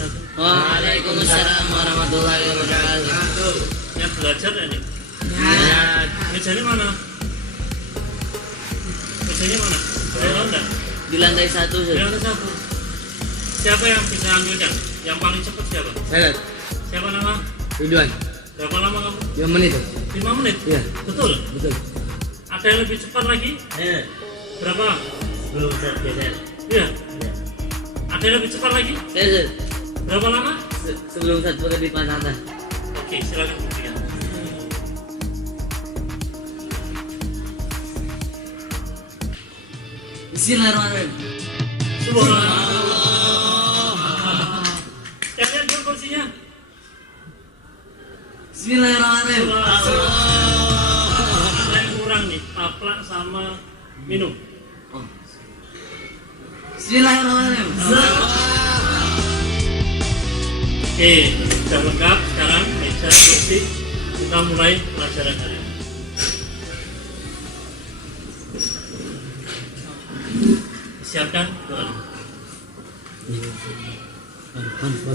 wabarakatuh. Waalaikumsalam warahmatullahi wabarakatuh. Ya belajar ya nih. Ya. Mejanya mana? Mejanya mana? Ada enggak? Di lantai 1. Di lantai 1. Siapa yang bisa ambilkan? Yang paling cepat siapa? Saya Siapa nama? Ridwan. Berapa lama kamu? 5 menit. 5 menit? Iya. Betul? Betul. Ada yang lebih cepat lagi? Berapa? Belum tergeser. Iya. Ada yang lebih cepat lagi? Saya Berapa lama? sebelum 1 lebih patah. Oke, silakan buktikan. Bismillahirrahmanirrahim. Subhanallah. Kalian dua kursinya. Bismillahirrahmanirrahim. Ada yang kurang nih, taplak sama minum. Oh. Bismillahirrahmanirrahim. Oke, sudah lengkap. Sekarang meja kursi, kita mulai pelajaran hari ini. Siapkan doa.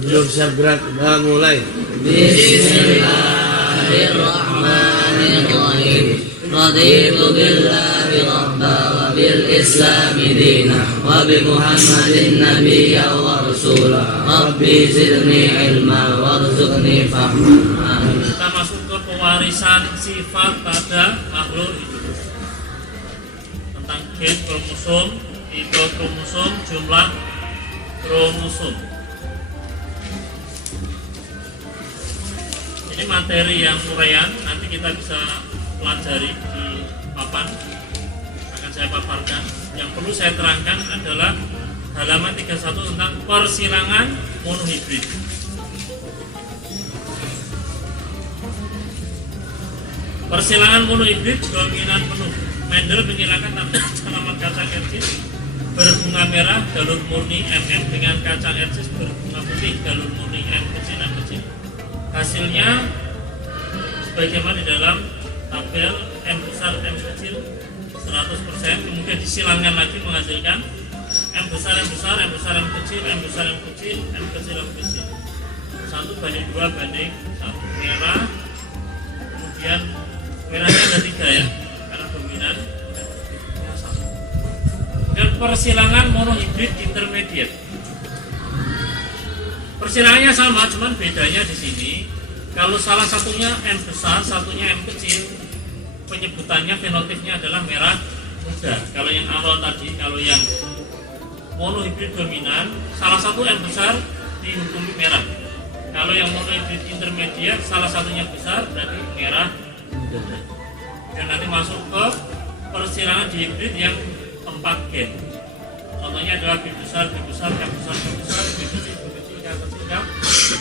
Belum siap gerak, udah mulai. Bismillahirrahmanirrahim. Raditu billahi rabba wa bil islami dina wa bi muhammadin nabiyya wa rasula. Rabbi zidni ilma warzuqni fahma. Kita masuk ke pewarisan sifat pada makhluk hidup. Tentang gen kromosom, tipe kromosom, jumlah kromosom. Ini materi yang uraian, nanti kita bisa pelajari di papan. Akan saya paparkan. Yang perlu saya terangkan adalah halaman 31 tentang persilangan monohibrid. Persilangan monohibrid dominan penuh. Mendel menghilangkan tanaman kacang ercis berbunga merah galur murni MM dengan kacang ercis berbunga putih galur murni M kecil M kecil. Hasilnya sebagaimana di dalam tabel M besar M kecil 100%, kemudian disilangkan lagi menghasilkan M besar M besar M besar M kecil M besar M kecil M kecil M kecil 1 banding 2 banding 1 merah, kemudian merahnya ada 3 ya karena dominan. Dan persilangan monohibrid intermediate. Persilangannya sama, cuman bedanya di sini kalau salah satunya M besar, satunya M kecil, penyebutannya fenotipnya adalah merah muda. Kalau yang awal tadi, kalau yang monohibrid dominan, salah satu M besar dihukumi merah. Kalau yang monohibrid intermediate, salah satunya besar berarti merah muda. Dan nanti masuk ke persilangan dihibrid yang 4 gen. Contohnya adalah B besar, B besar, K besar, K besar, B kecil, B kecil, K kecil, K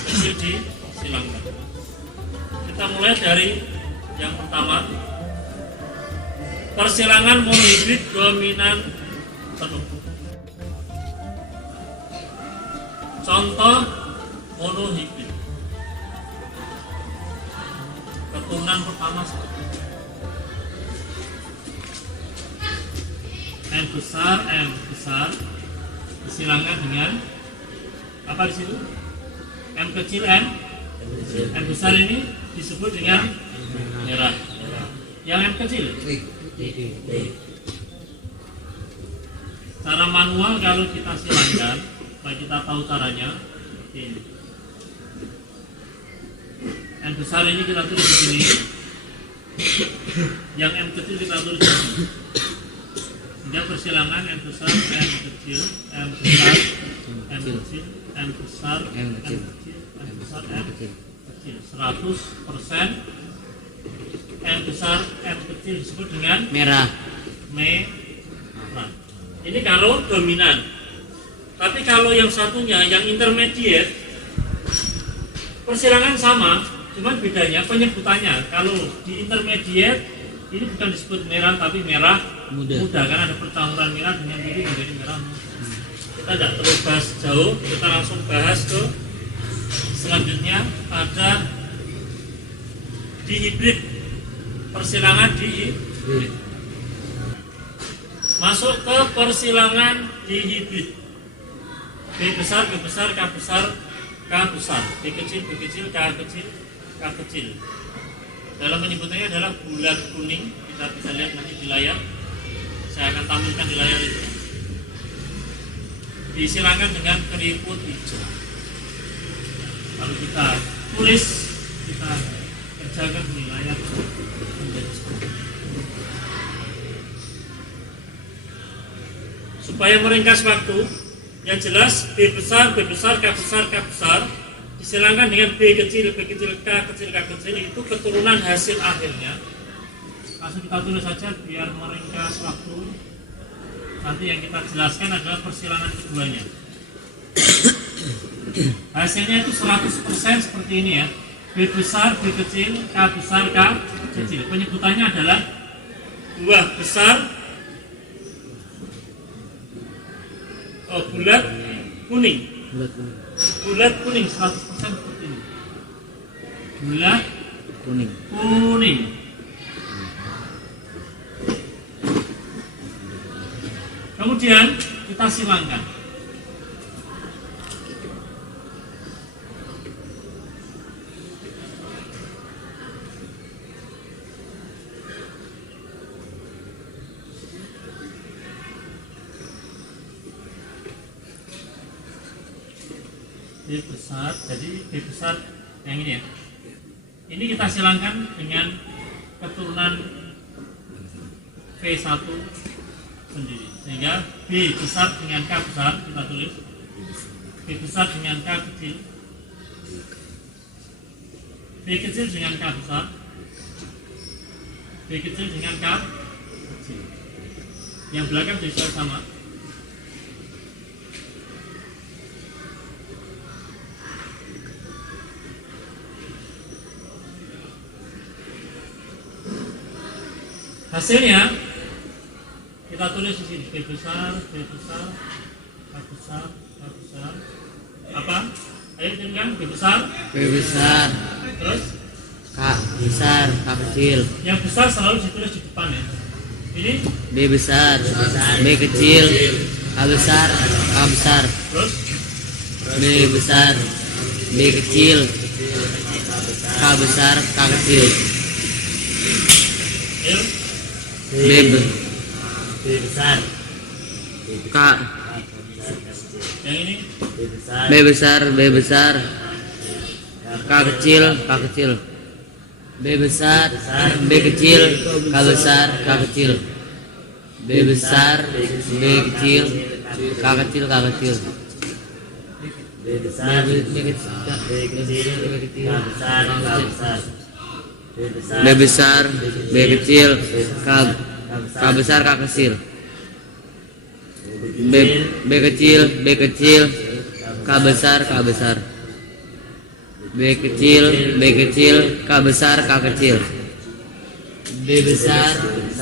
kecil disilangkan. Kita mulai dari yang pertama. Persilangan monohibrid dominan penuh. Contoh monohibrid. Keturunan pertama M besar disilangkan dengan apa di situ? M kecil M besar ini disebut dengan merah. Yang M kecil cara manual kalau kita silangkan, supaya kita tahu caranya. Ini M besar ini kita tulis di sini, yang M kecil kita tulis di sini. Sehingga persilangan M besar, M kecil, M besar, M kecil, M besar, M kecil, M besar, M kecil. 100% M besar, M kecil disebut dengan Merah. merah. Ini kalau dominan. Tapi kalau yang satunya, yang intermediate, persilangan sama, cuman bedanya penyebutannya. Kalau di intermediate ini bukan disebut merah tapi merah muda karena ada percampuran merah dengan biru menjadi merah muda. Kita tidak terlalu bahas jauh, kita langsung bahas ke selanjutnya pada dihibrid, persilangan dihibrid. Masuk ke persilangan dihibrid. B besar, B besar, K besar, K besar, B kecil, K kecil, K kecil. Dalam penyebutannya adalah bulat kuning. Kita bisa lihat nanti di layar. Saya akan tampilkan di layar itu. Disilakan dengan keriput hijau. Lalu kita tulis, kita kerjakan di layar. Supaya meringkas waktu, yang jelas B besar, K besar, K besar disilakan dengan B kecil, K kecil itu keturunan hasil akhirnya. Langsung kita tulis saja biar meringkas waktu. Nanti yang kita jelaskan adalah persilangan keduanya. Hasilnya itu 100% seperti ini ya. B besar, B kecil, K besar, K kecil. Penyebutannya adalah buah besar, bulat kuning. Bulat kuning 100% seperti ini. Bulat kuning. Kemudian kita silangkan. B besar, jadi B besar yang ini ya. Ini kita silangkan dengan keturunan V1 sendiri. Sehingga B besar dengan K besar kita tulis. B besar dengan K kecil. B kecil dengan K besar. B kecil dengan K kecil. Yang belakang juga sama. Hasilnya kita tulis di sini B besar, K besar. Apa? Ayo tunjukkan B besar. Terus K besar, K kecil. Yang besar selalu ditulis di depan ya. Ini B besar, B kecil, K besar, K besar. terus B besar, B kecil, K besar, K kecil. ayo B besar, K. yang ini B besar, K kecil, K kecil. B besar, B kecil, K besar, K kecil. B besar, B kecil, K kecil, K kecil. B besar, B kecil, B besar, B kecil, K besar, K kecil. B kecil, B kecil, K besar, K besar. B kecil, B kecil, K besar, K kecil. B besar, B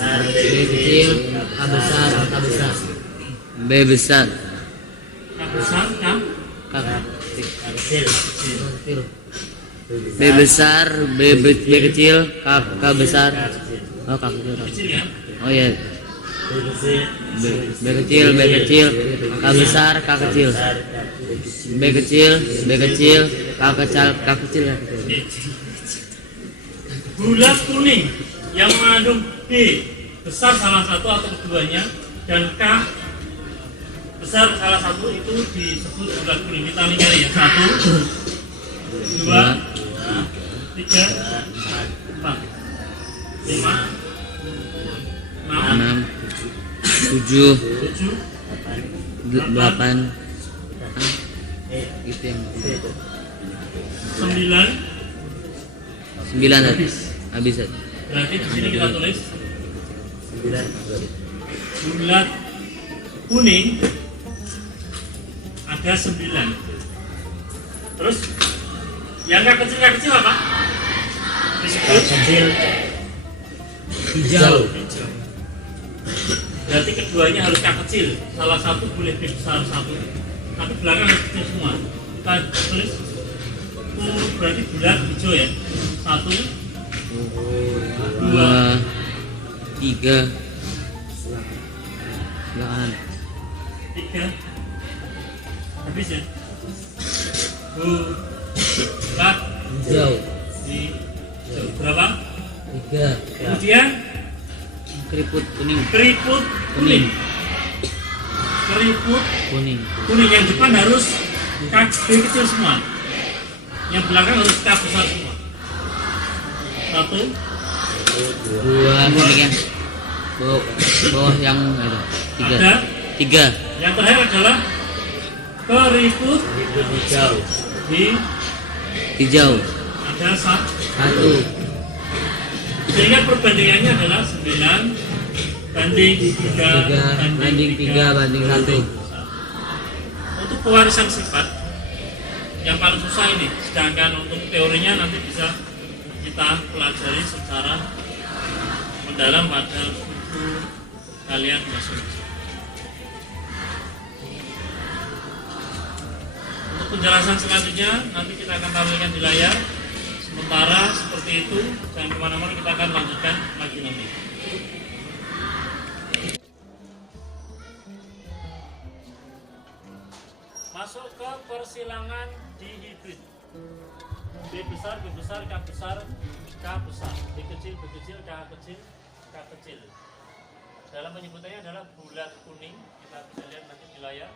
kecil, K besar, K besar. B besar, K besar, K kecil. B besar, B kecil, K besar. Oh, K kecil. kecil ya. Oh iya. B kecil, K besar, K kecil. B kecil, K kecil. Bulat kuning yang mengandung B besar salah satu atau keduanya dan K besar salah satu itu disebut bulat kuning. Kita lihat ya, 1, 2, 3, 4, 5, 6, 7, 7, 8. Itu yang 9 habis. Berarti di sini kita tulis bulat kuning ada 9. Terus yang kecil apa? Disebut Kecil. Hijau. Berarti keduanya harus K kecil. Salah satu boleh B besar satu, tapi belakang harus kecil semua. Kita tulis berarti bulat hijau ya. 1, 2, 3. Belakangan. 3. Habis ya. bulat Hijau. hijau. Berapa? 3. Kemudian Keriput kuning. keriput kuning. Keriput Kuning. kuning yang depan harus kaki kecil semua. Yang belakang harus kaki besar semua. 1, 2 kuning yang bawah yang ada. 3. ada. 3. Yang terakhir adalah keriput Hijau. Hijau. ada 1. 1. Sehingga perbandingannya adalah 9 banding 3 banding 3 banding 1. Untuk pewarisan sifat yang paling susah ini, sedangkan untuk teorinya nanti bisa kita pelajari secara mendalam pada buku kalian masing-masing. Untuk penjelasan selanjutnya nanti kita akan tampilkan di layar. Sementara seperti itu, jangan kemana-mana, kita akan lanjutkan lagi nanti. Masuk ke persilangan dihibrid. B besar, B besar, K besar, K besar, B kecil, B kecil, K kecil, K kecil. Dalam penyebutannya adalah bulat kuning, kita bisa lihat nanti di layar.